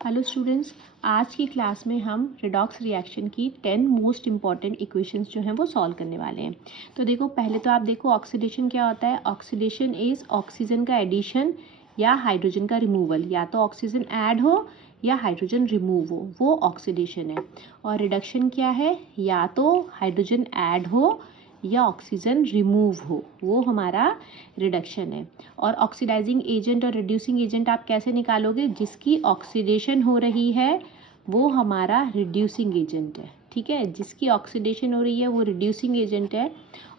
Hello students, आज की class में हम रिडॉक्स रिएक्शन की 10 मोस्ट इंपॉर्टेंट इक्वेशंस जो हैं वो सॉल्व करने वाले हैं। तो देखो, पहले तो आप देखो ऑक्सीडेशन क्या होता है। ऑक्सीडेशन इज ऑक्सीजन का एडिशन या हाइड्रोजन का रिमूवल, या तो ऑक्सीजन ऐड हो या हाइड्रोजन रिमूव हो, वो ऑक्सीडेशन है। और रिडक्शन क्या है, या तो हाइड्रोजन ऐड हो या ऑक्सीजन रिमूव हो, वो हमारा रिडक्शन है। और ऑक्सीडाइजिंग एजेंट और रिड्यूसिंग एजेंट आप कैसे निकालोगे, जिसकी ऑक्सीडेशन हो रही है वो हमारा रिड्यूसिंग एजेंट है। ठीक है, जिसकी ऑक्सीडेशन हो रही है वो रिड्यूसिंग एजेंट है,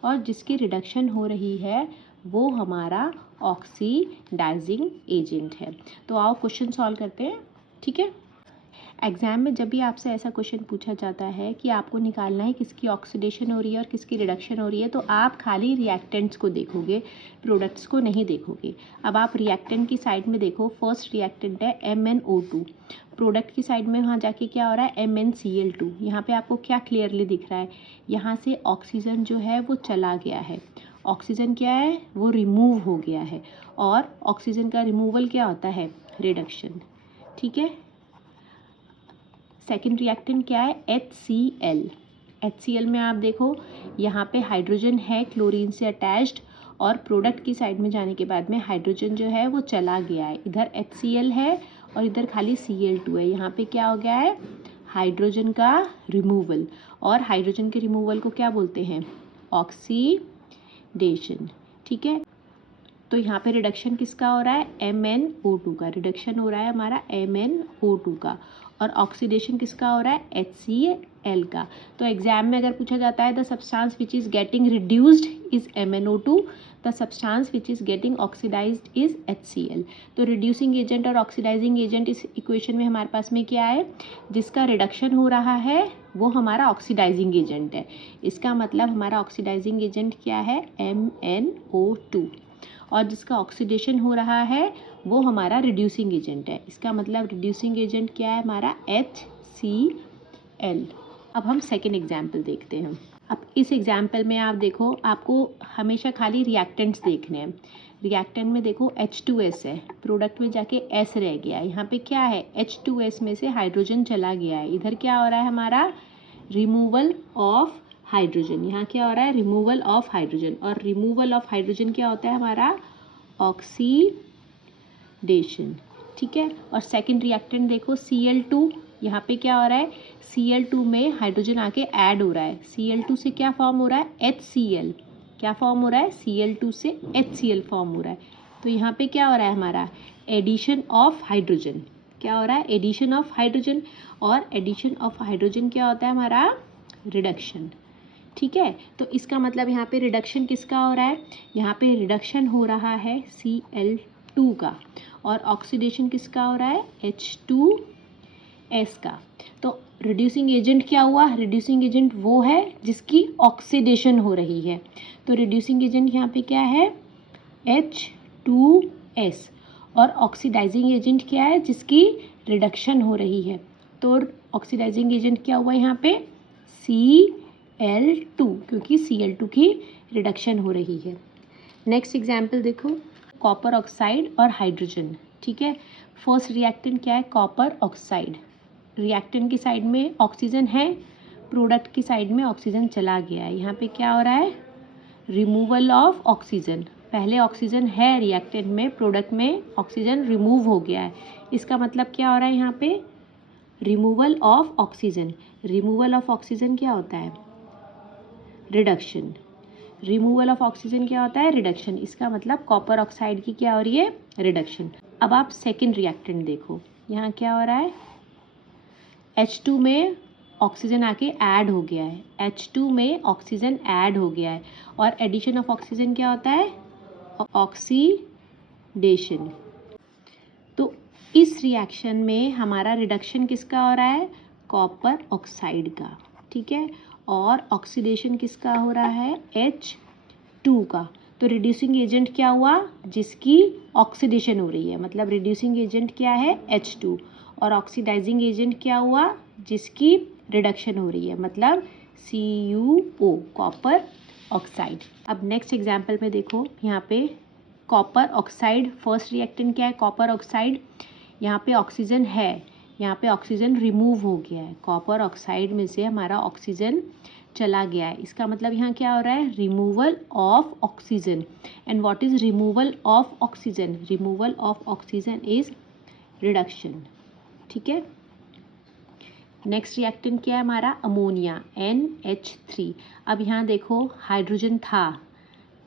और जिसकी रिडक्शन हो रही है वो हमारा ऑक्सीडाइजिंग एजेंट है। तो आओ क्वेश्चन सॉल्व करते हैं। ठीक है, एग्जाम में जब भी आपसे ऐसा क्वेश्चन पूछा जाता है कि आपको निकालना है किसकी ऑक्सीडेशन हो रही है और किसकी रिडक्शन हो रही है, तो आप खाली रिएक्टेंट्स को देखोगे, प्रोडक्ट्स को नहीं देखोगे। अब आप रिएक्टेंट की साइड में देखो, फर्स्ट रिएक्टेंट है MnO2। प्रोडक्ट की साइड में वहाँ जाके क्या हो रहा है, MnCl2। यहाँ पे आपको क्या क्लियरली दिख रहा है, यहाँ से ऑक्सीजन जो है वो चला गया है। ऑक्सीजन क्या है, वो रिमूव हो गया है। और ऑक्सीजन का रिमूवल क्या होता है, रिडक्शन। ठीक है, सेकेंड रिएक्टेंट क्या है, HCl। HCl में आप देखो, यहाँ पे हाइड्रोजन है क्लोरीन से अटैच्ड, और प्रोडक्ट की साइड में जाने के बाद में हाइड्रोजन जो है वो चला गया है। इधर HCl है और इधर खाली Cl2 है। यहाँ पे क्या हो गया है, हाइड्रोजन का रिमूवल। और हाइड्रोजन के रिमूवल को क्या बोलते हैं, ऑक्सीडेशन। ठीक है, तो यहाँ पे रिडक्शन किसका हो रहा है, MnO2 का रिडक्शन हो रहा है हमारा, MnO2 का। और ऑक्सीडेशन किसका हो रहा है, HCl का। तो एग्जाम में अगर पूछा जाता है the substance which is getting reduced is MnO2, the substance which is getting oxidised is HCl। तो रिड्यूसिंग एजेंट और ऑक्सीडाइजिंग एजेंट इस इक्वेशन में हमारे पास में क्या है, जिसका रिडक्शन हो रहा है वो हमारा ऑक्सीडाइजिंग एजेंट है। इसका मतलब हमारा ऑक्सीडाइजिंग एजेंट क्या है, MnO2। और जिसका ऑक्सीडेशन हो रहा है वो हमारा रिड्यूसिंग एजेंट है। इसका मतलब रिड्यूसिंग एजेंट क्या है हमारा, HCl। अब हम सेकेंड एग्जाम्पल देखते हैं। अब इस एग्जाम्पल में आप देखो, आपको हमेशा खाली रिएक्टेंट्स देखने हैं। रिएक्टेंट में देखो H2S है, प्रोडक्ट में जाके S रह गया है। यहाँ पे क्या है, H2S में से हाइड्रोजन चला गया है। इधर क्या हो रहा है हमारा, रिमूवल ऑफ हाइड्रोजन। यहाँ क्या हो रहा है, रिमूवल ऑफ हाइड्रोजन। और रिमूवल ऑफ हाइड्रोजन क्या होता है हमारा, ऑक्सीडेशन। ठीक है, और सेकंड रिएक्टेंट देखो Cl2। यहाँ पे क्या हो रहा है, Cl2 में हाइड्रोजन आके ऐड हो रहा है। Cl2 से क्या फॉर्म हो रहा है, HCl। क्या फॉर्म हो रहा है, Cl2 से HCl फॉर्म हो रहा है। तो यहाँ पे क्या हो रहा है हमारा, एडिशन ऑफ हाइड्रोजन। क्या हो रहा है, एडिशन ऑफ हाइड्रोजन। और एडिशन ऑफ हाइड्रोजन क्या होता है हमारा, रिडक्शन। ठीक है, तो इसका मतलब यहाँ पे रिडक्शन किसका हो रहा है, यहाँ पे रिडक्शन हो रहा है Cl2 का। और ऑक्सीडेशन किसका हो रहा है, H2S का। तो रिड्यूसिंग एजेंट क्या हुआ, रिड्यूसिंग एजेंट वो है जिसकी ऑक्सीडेशन हो रही है। तो रिड्यूसिंग एजेंट यहाँ पे क्या है, H2S। और ऑक्सीडाइजिंग एजेंट क्या है, जिसकी रिडक्शन हो रही है। तो ऑक्सीडाइजिंग एजेंट क्या हुआ यहाँ पे, Cl2, क्योंकि Cl2 की रिडक्शन हो रही है। नेक्स्ट एग्जाम्पल देखो, कॉपर ऑक्साइड और हाइड्रोजन। ठीक है, फर्स्ट रिएक्टेंट क्या है, कॉपर ऑक्साइड। रिएक्टेंट की साइड में ऑक्सीजन है, प्रोडक्ट की साइड में ऑक्सीजन चला गया है। यहाँ पे क्या हो रहा है, रिमूवल ऑफ ऑक्सीजन। पहले ऑक्सीजन है रिएक्टेंट में, प्रोडक्ट में ऑक्सीजन रिमूव हो गया है। इसका मतलब क्या हो रहा है यहाँ पे, removal of oxygen. Removal of oxygen क्या होता है, रिडक्शन। रिमूवल ऑफ ऑक्सीजन क्या होता है, रिडक्शन। इसका मतलब कॉपर ऑक्साइड की क्या हो रही है, रिडक्शन। अब आप सेकेंड रिएक्टेंट देखो, यहाँ क्या हो रहा है, H2 में ऑक्सीजन आके ऐड हो गया है। H2 में ऑक्सीजन ऐड हो गया है। और एडिशन ऑफ ऑक्सीजन क्या होता है, ऑक्सीडेशन। तो इस रिएक्शन में हमारा रिडक्शन किसका हो रहा है, कॉपर ऑक्साइड का। ठीक है, और ऑक्सीडेशन किसका हो रहा है, H2 का। तो रिड्यूसिंग एजेंट क्या हुआ, जिसकी ऑक्सीडेशन हो रही है, मतलब रिड्यूसिंग एजेंट क्या है, H2। और ऑक्सीडाइजिंग एजेंट क्या हुआ, जिसकी रिडक्शन हो रही है, मतलब CuO, कॉपर ऑक्साइड। अब नेक्स्ट एग्जाम्पल में देखो, यहाँ पे कॉपर ऑक्साइड, फर्स्ट रिएक्टेंट क्या है, कॉपर ऑक्साइड। यहाँ पे ऑक्सीजन है, यहाँ पे ऑक्सीजन रिमूव हो गया है, कॉपर ऑक्साइड में से हमारा ऑक्सीजन चला गया है। इसका मतलब यहाँ क्या हो रहा है, removal of oxygen. And what is removal of oxygen, removal of oxygen is reduction. ठीक है, नेक्स्ट रिएक्टेंट क्या है हमारा, अमोनिया NH3। अब यहाँ देखो हाइड्रोजन था,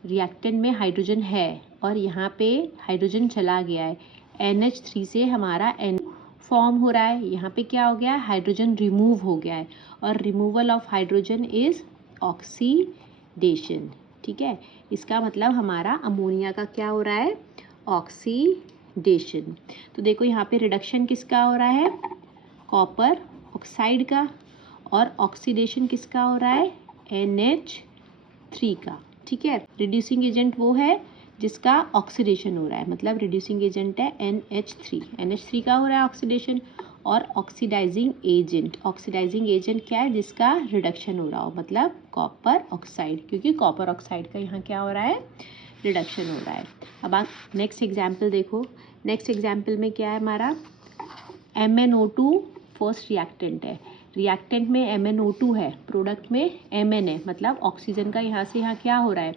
रिएक्टेंट में हाइड्रोजन है और यहाँ पे हाइड्रोजन चला गया है, NH3 से हमारा N फॉर्म हो रहा है। यहाँ पे क्या हो गया, हाइड्रोजन रिमूव हो गया है और removal of hydrogen is oxidation. ठीक है, इसका मतलब हमारा अमोनिया का क्या हो रहा है, ऑक्सीडेशन। तो देखो यहाँ पे रिडक्शन किसका हो रहा है, कॉपर ऑक्साइड का, और ऑक्सीडेशन किसका हो रहा है, NH3 का। ठीक है, रिड्यूसिंग एजेंट वो है जिसका ऑक्सीडेशन हो रहा है, मतलब रिड्यूसिंग एजेंट है NH3 का हो रहा है ऑक्सीडेशन। और ऑक्सीडाइजिंग एजेंट क्या है, जिसका रिडक्शन हो रहा हो, मतलब कॉपर ऑक्साइड, क्योंकि कॉपर ऑक्साइड का यहाँ क्या हो रहा है, रिडक्शन हो रहा है। अब आप नेक्स्ट एग्जाम्पल देखो, नेक्स्ट एग्जाम्पल में क्या है हमारा, MnO2 फर्स्ट रिएक्टेंट है, रिएक्टेंट में MnO2 है, प्रोडक्ट में Mn है, मतलब ऑक्सीजन का यहाँ से यहाँ क्या हो रहा है,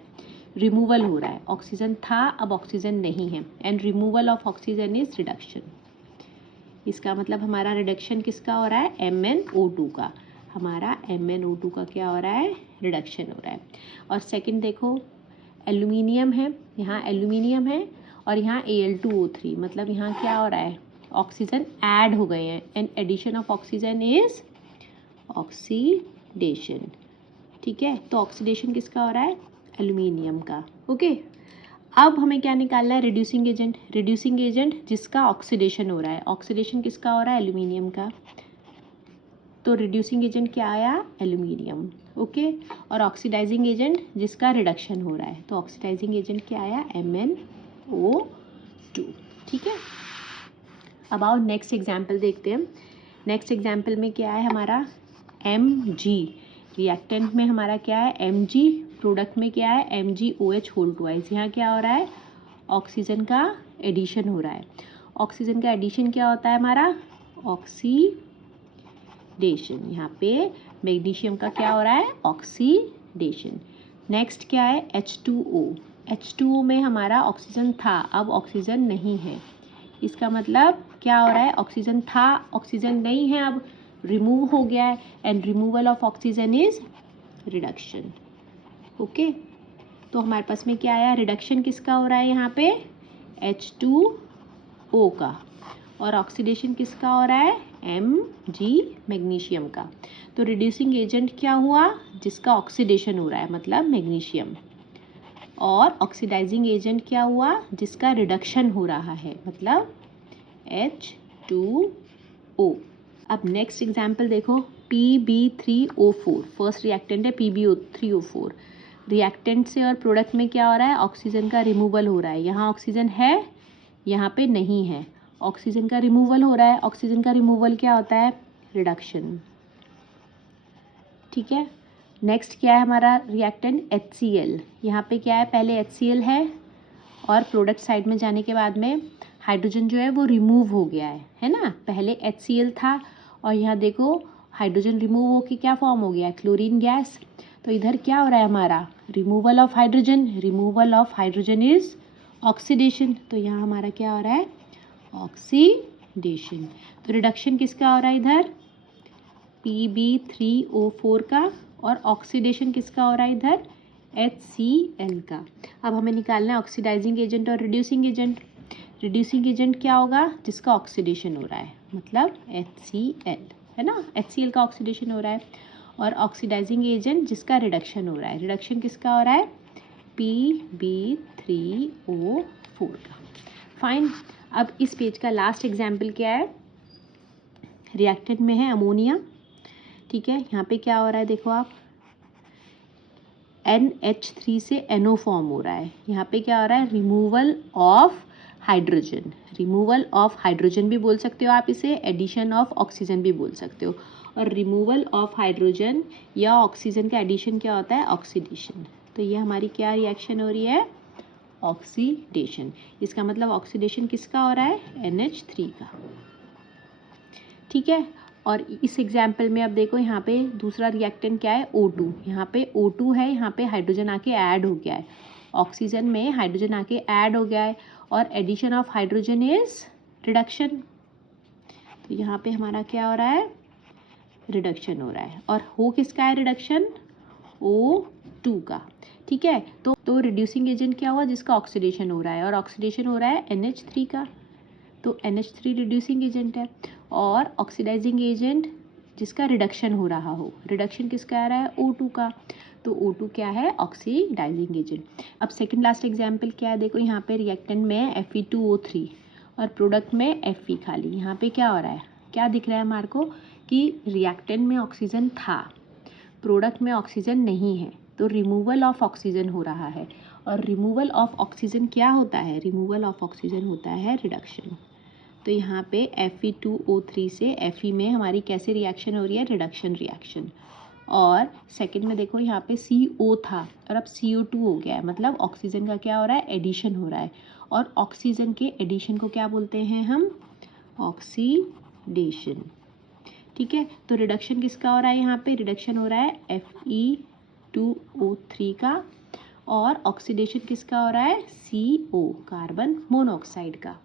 रिमूवल हो रहा है। ऑक्सीजन था, अब ऑक्सीजन नहीं है, and removal of oxygen is reduction. इसका मतलब हमारा रिडक्शन किसका हो रहा है, MnO2 का, हमारा MnO2 का क्या हो रहा है, रिडक्शन हो रहा है। और सेकंड देखो एल्यूमिनियम है, यहाँ एल्यूमिनियम है और यहाँ Al2O3, मतलब यहाँ क्या हो रहा है, ऑक्सीजन ऐड हो गए हैं, and addition of oxygen is oxidation. ठीक है, तो ऑक्सीडेशन किसका हो रहा है, एल्यूमिनियम का। ओके, अब हमें क्या निकालना है, रिड्यूसिंग एजेंट। रिड्यूसिंग एजेंट जिसका ऑक्सीडेशन हो रहा है, ऑक्सीडेशन किसका हो रहा है, एल्यूमिनियम का, तो रिड्यूसिंग एजेंट क्या आया, एल्यूमिनियम। ओके, और ऑक्सीडाइजिंग एजेंट जिसका रिडक्शन हो रहा है, तो ऑक्सीडाइजिंग एजेंट क्या आया, MnO2। ठीक है, अब आओ नेक्स्ट एग्जाम्पल देखते हैं। नेक्स्ट एग्जाम्पल में क्या है हमारा, Mg, रिएक्टेंट में हमारा क्या है, Mg, प्रोडक्ट में क्या है, MgOH2। यहाँ क्या हो रहा है, ऑक्सीजन का एडिशन हो रहा है। ऑक्सीजन का एडिशन क्या होता है हमारा, ऑक्सीडेशन। यहाँ पे मैग्नीशियम का क्या हो रहा है, ऑक्सीडेशन। नेक्स्ट क्या है, H2O में हमारा ऑक्सीजन था, अब ऑक्सीजन नहीं है। इसका मतलब क्या हो रहा है, ऑक्सीजन था, ऑक्सीजन नहीं है, अब रिमूव हो गया है, and removal of oxygen is reduction. Okay, तो हमारे पास में क्या आया, रिडक्शन किसका हो रहा है यहाँ पे, H2O का, और ऑक्सीडेशन किसका हो रहा है, Mg, मैग्नीशियम का। तो रिड्यूसिंग एजेंट क्या हुआ, जिसका ऑक्सीडेशन हो रहा है, मतलब मैग्नीशियम, और ऑक्सीडाइजिंग एजेंट क्या हुआ, जिसका रिडक्शन हो रहा है, मतलब H2O। अब नेक्स्ट एग्जाम्पल देखो, Pb3O4 फर्स्ट रिएक्टेंट है, Pb3O4। रिएक्टेंट से और प्रोडक्ट में क्या हो रहा है, ऑक्सीजन का रिमूवल हो रहा है। यहाँ ऑक्सीजन है, यहाँ पे नहीं है, ऑक्सीजन का रिमूवल हो रहा है। ऑक्सीजन का रिमूवल क्या होता है, रिडक्शन। ठीक है, नेक्स्ट क्या है हमारा रिएक्टेंट, HCl। यहाँ पे क्या है, पहले HCl है और प्रोडक्ट साइड में जाने के बाद में हाइड्रोजन जो है वो रिमूव हो गया है ना। पहले HCl था और यहाँ देखो हाइड्रोजन रिमूव होके क्या फॉर्म हो गया है, क्लोरीन गैस। तो इधर क्या हो रहा है हमारा, removal of hydrogen. Removal of hydrogen is oxidation, तो यहाँ हमारा क्या हो रहा है, ऑक्सीडेशन। तो रिडक्शन किसका हो रहा है इधर, Pb3O4 का, और ऑक्सीडेशन किसका हो रहा है इधर, HCl का। अब हमें निकालना है ऑक्सीडाइजिंग एजेंट और रिड्यूसिंग एजेंट। रिड्यूसिंग एजेंट क्या होगा, जिसका ऑक्सीडेशन हो रहा है, मतलब HCl है ना, HCl का ऑक्सीडेशन हो रहा है। और ऑक्सीडाइजिंग एजेंट जिसका रिडक्शन हो रहा है, रिडक्शन किसका हो रहा है, Pb3O4 का। फाइन, अब इस पेज का लास्ट एग्जाम्पल क्या है, रिएक्टेंट में है अमोनिया। ठीक है, यहाँ पे क्या हो रहा है, देखो आप NH3 से NO फॉर्म हो रहा है। यहाँ पे क्या हो रहा है, removal of hydrogen. Removal of hydrogen भी बोल सकते हो आप इसे, एडिशन ऑफ ऑक्सीजन भी बोल सकते हो। और रिमूवल ऑफ हाइड्रोजन या ऑक्सीजन का एडिशन क्या होता है, ऑक्सीडेशन। तो ये हमारी क्या रिएक्शन हो रही है, ऑक्सीडेशन। इसका मतलब ऑक्सीडेशन किसका हो रहा है, NH3 का। ठीक ठीक है। और इस एग्जाम्पल में अब देखो यहाँ पे दूसरा रिएक्टेंट क्या है, O2। यहाँ पे O2 है, यहाँ पे हाइड्रोजन आके ऐड हो गया है, ऑक्सीजन में हाइड्रोजन आके ऐड हो गया है, और addition of hydrogen is reduction. तो यहाँ पे हमारा क्या हो रहा है, रिडक्शन हो रहा है। और हो किसका है रिडक्शन, O2 का। ठीक है, तो रिड्यूसिंग एजेंट क्या हुआ, जिसका ऑक्सीडेशन हो रहा है, और ऑक्सीडेशन हो रहा है NH3 का, तो NH3 रिड्यूसिंग एजेंट है। और ऑक्सीडाइजिंग एजेंट जिसका रिडक्शन हो रहा हो, रिडक्शन किसका आ रहा है, O2 का, तो O2 क्या है, ऑक्सीडाइजिंग एजेंट। अब सेकंड लास्ट एग्जांपल क्या है, देखो यहाँ पे रिएक्टेंट में Fe2O3 और प्रोडक्ट में Fe खाली। यहाँ पे क्या हो रहा है, क्या दिख रहा है हमारे को कि रिएक्टेंट में ऑक्सीजन था, प्रोडक्ट में ऑक्सीजन नहीं है, तो रिमूवल ऑफ ऑक्सीजन हो रहा है। और रिमूवल ऑफ ऑक्सीजन क्या होता है, रिमूवल ऑफ ऑक्सीजन होता है रिडक्शन। तो यहाँ पे Fe2O3 से Fe में हमारी कैसे रिएक्शन हो रही है, रिडक्शन रिएक्शन। और सेकंड में देखो यहाँ पे CO था और अब CO2 हो गया है, मतलब ऑक्सीजन का क्या हो रहा है, एडिशन हो रहा है। और ऑक्सीजन के एडिशन को क्या बोलते हैं हम, ऑक्सीडेशन। ठीक है, तो रिडक्शन किसका हो रहा है, यहाँ पे रिडक्शन हो रहा है Fe2O3 का, और ऑक्सीडेशन किसका हो रहा है, CO कार्बन मोनोऑक्साइड का।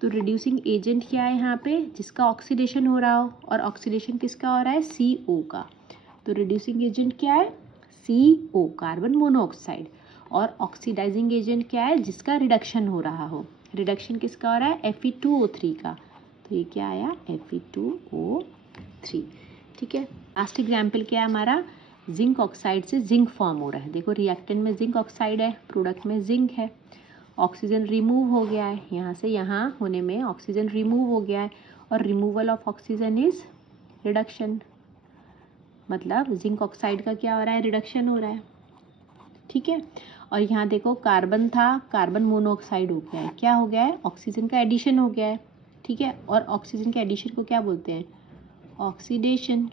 तो रिड्यूसिंग एजेंट क्या है यहाँ पे, जिसका ऑक्सीडेशन हो रहा हो, और ऑक्सीडेशन किसका हो रहा है, CO का। तो रिड्यूसिंग एजेंट क्या है, CO कार्बन मोनोऑक्साइड। और ऑक्सीडाइजिंग एजेंट क्या है, जिसका रिडक्शन हो रहा हो, रिडक्शन किसका हो रहा है, Fe2O3 का। तो ये क्या आया, Fe2O3। ठीक है, लास्ट एग्जाम्पल क्या है हमारा, जिंक ऑक्साइड से जिंक फॉर्म हो रहा है। देखो रिएक्टेंट में जिंक ऑक्साइड है, प्रोडक्ट में जिंक है, ऑक्सीजन रिमूव हो गया है, यहाँ से यहाँ होने में ऑक्सीजन रिमूव हो गया है, और removal of oxygen is reduction, मतलब जिंक ऑक्साइड का क्या हो रहा है, रिडक्शन हो रहा है। ठीक है, और यहाँ देखो कार्बन था, कार्बन मोनोऑक्साइड हो गया है, क्या हो गया है, ऑक्सीजन का एडिशन हो गया है। ठीक है, और ऑक्सीजन के एडिशन को क्या बोलते हैं, ऑक्सीडेशन।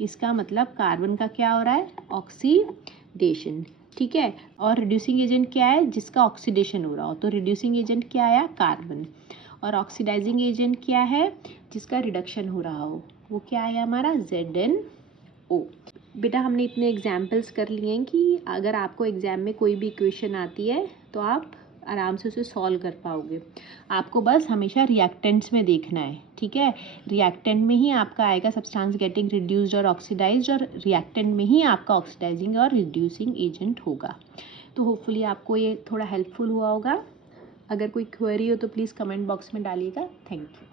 इसका मतलब कार्बन का क्या हो रहा है, ऑक्सीडेशन। ठीक है, और रिड्यूसिंग एजेंट क्या है, जिसका ऑक्सीडेशन हो रहा हो, तो रिड्यूसिंग एजेंट क्या आया, कार्बन। और ऑक्सीडाइजिंग एजेंट क्या है, जिसका रिडक्शन हो रहा हो, वो क्या आया हमारा, ZnO। बेटा हमने इतने एग्जाम्पल्स कर लिए हैं कि अगर आपको एग्जाम में कोई भी इक्वेशन आती है तो आप आराम से उसे सॉल्व कर पाओगे। आपको बस हमेशा रिएक्टेंट्स में देखना है। ठीक है, रिएक्टेंट में ही आपका आएगा सब्सटेंस गेटिंग रिड्यूस्ड और ऑक्सीडाइज्ड, और रिएक्टेंट में ही आपका ऑक्सीडाइजिंग और रिड्यूसिंग एजेंट होगा। तो होपफुली आपको ये थोड़ा हेल्पफुल हुआ होगा। अगर कोई क्वेरी हो तो प्लीज़ कमेंट बॉक्स में डालिएगा। Thank you.